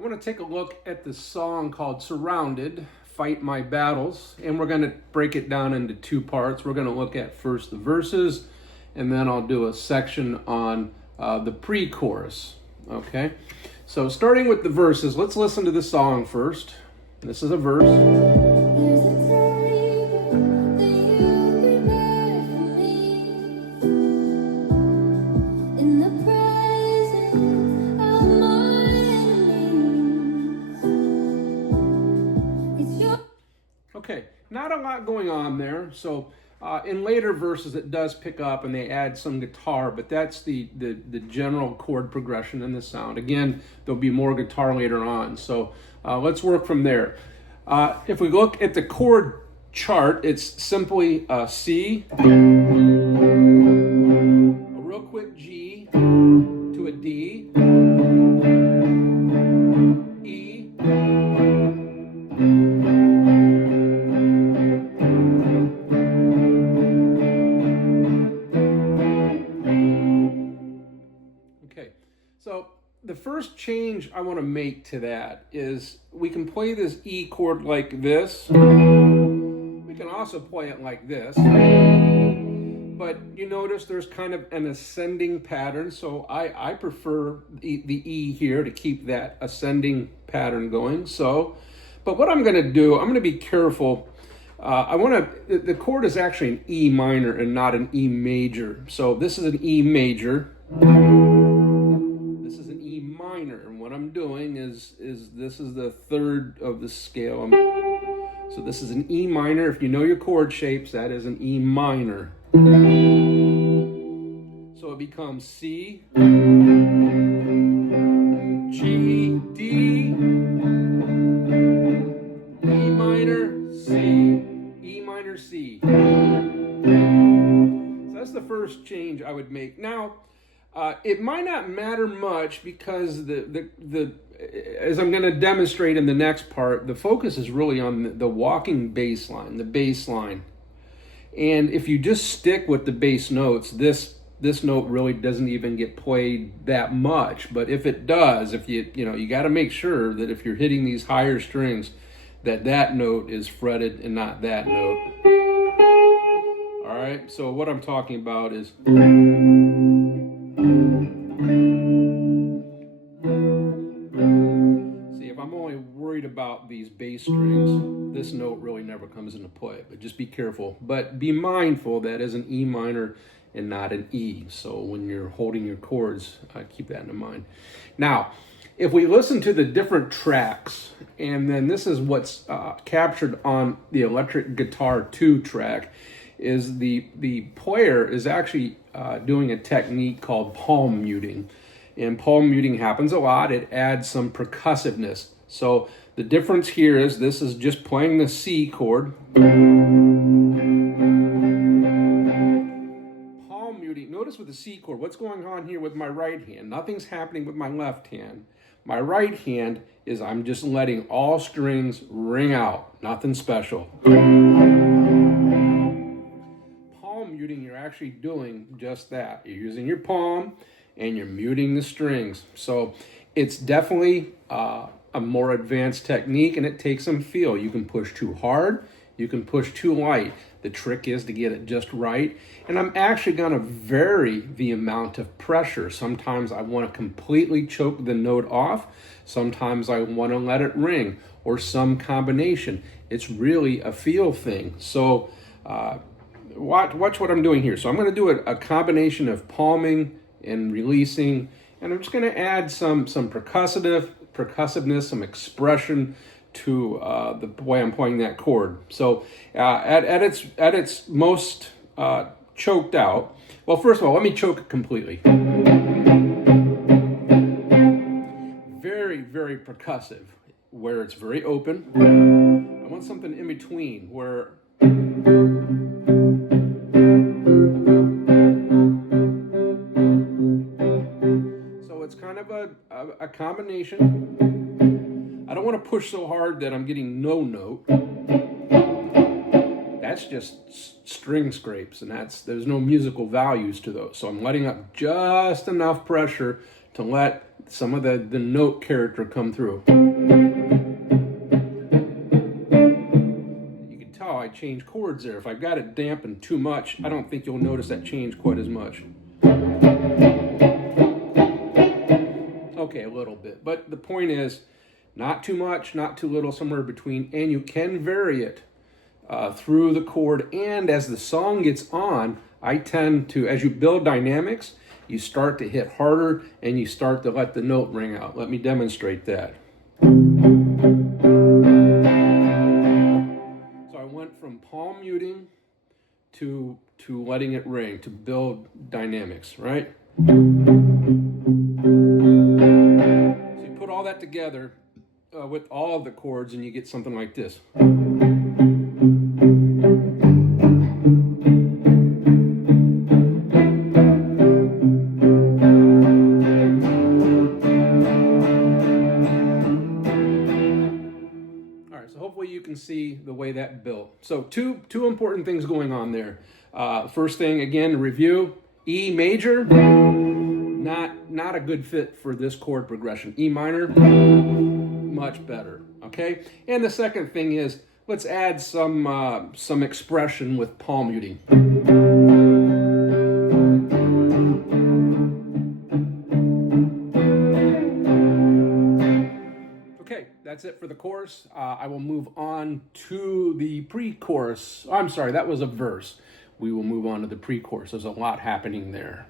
I want to take a look at the song called Surrounded, Fight My Battles, and we're going to break it down into two parts. We're going to look at first the verses, and then I'll do a section on the pre-chorus, okay? So starting with the verses, let's listen to the song first. This is a verse. Okay, not a lot going on there. So in later verses it does pick up and they add some guitar, but that's the general chord progression in the sound. Again, there'll be more guitar later on. So let's work from there. If we look at the chord chart, it's simply a C, a real quick G to a D, E, so the first change I want to make to that is we can play this E chord like this. We can also play it like this. But you notice there's kind of an ascending pattern, so I prefer the E here to keep that ascending pattern going. But what I'm going to do, I'm going to be careful. The chord is actually an E minor and not an E major. So this is an E major. And what I'm doing is this is the third of the scale. So this is an E minor. If you know your chord shapes, that is an E minor. So it becomes C, G, D, E minor, C, E minor, C. So that's the first change I would make. Now, it might not matter much because as I'm going to demonstrate in the next part, the focus is really on the walking bass line, the bass line. And if you just stick with the bass notes, this note really doesn't even get played that much. But if it does, if you got to make sure that if you're hitting these higher strings, that note is fretted and not that note. All right. So what I'm talking about is. See, if I'm only worried about these bass strings, this note really never comes into play, but just be careful. But be mindful that is an E minor and not an E. So when you're holding your chords, keep that in mind. Now, if we listen to the different tracks, and then this is what's captured on the electric guitar 2 track, is the player is actually doing a technique called palm muting. And palm muting happens a lot. It adds some percussiveness. So the difference here is this is just playing the C chord. Palm muting. Notice with the C chord, what's going on here with my right hand? Nothing's happening with my left hand. My right hand is I'm just letting all strings ring out. Nothing special. Muting, you're actually doing just that. You're using your palm and you're muting the strings. So it's definitely a more advanced technique, and it takes some feel. You can push too hard, you can push too light. The trick is to get it just right. And I'm actually going to vary the amount of pressure. Sometimes I want to completely choke the note off. Sometimes I want to let it ring, or some combination. It's really a feel thing. So watch what I'm doing here. So I'm going to do a combination of palming and releasing, and I'm just going to add some percussiveness, some expression to the way I'm playing that chord. So at its most choked out, well, first of all, let me choke it completely. Very, very percussive, where it's very open. I want something in between where a combination. I don't want to push so hard that I'm getting no note. That's just string scrapes, and there's no musical values to those. So I'm letting up just enough pressure to let some of the note character come through. You can tell I changed chords there. If I got it dampened too much, I don't think you'll notice that change quite as much. Okay, a little bit. But the point is, not too much, not too little, somewhere between. And you can vary it through the chord. And as the song gets on, I tend to, as you build dynamics, you start to hit harder and you start to let the note ring out. Let me demonstrate that. So I went from palm muting to letting it ring, to build dynamics, right? So you put all that together with all of the chords and you get something like this. Hopefully you can see the way that built. So two important things going on there. First thing, again, review. E major, not a good fit for this chord progression. E minor, much better. Okay. And the second thing is, let's add some expression with palm muting. That's it for the chorus. I will move on to the pre-chorus. I'm sorry, that was a verse. We will move on to the pre-chorus. There's a lot happening there.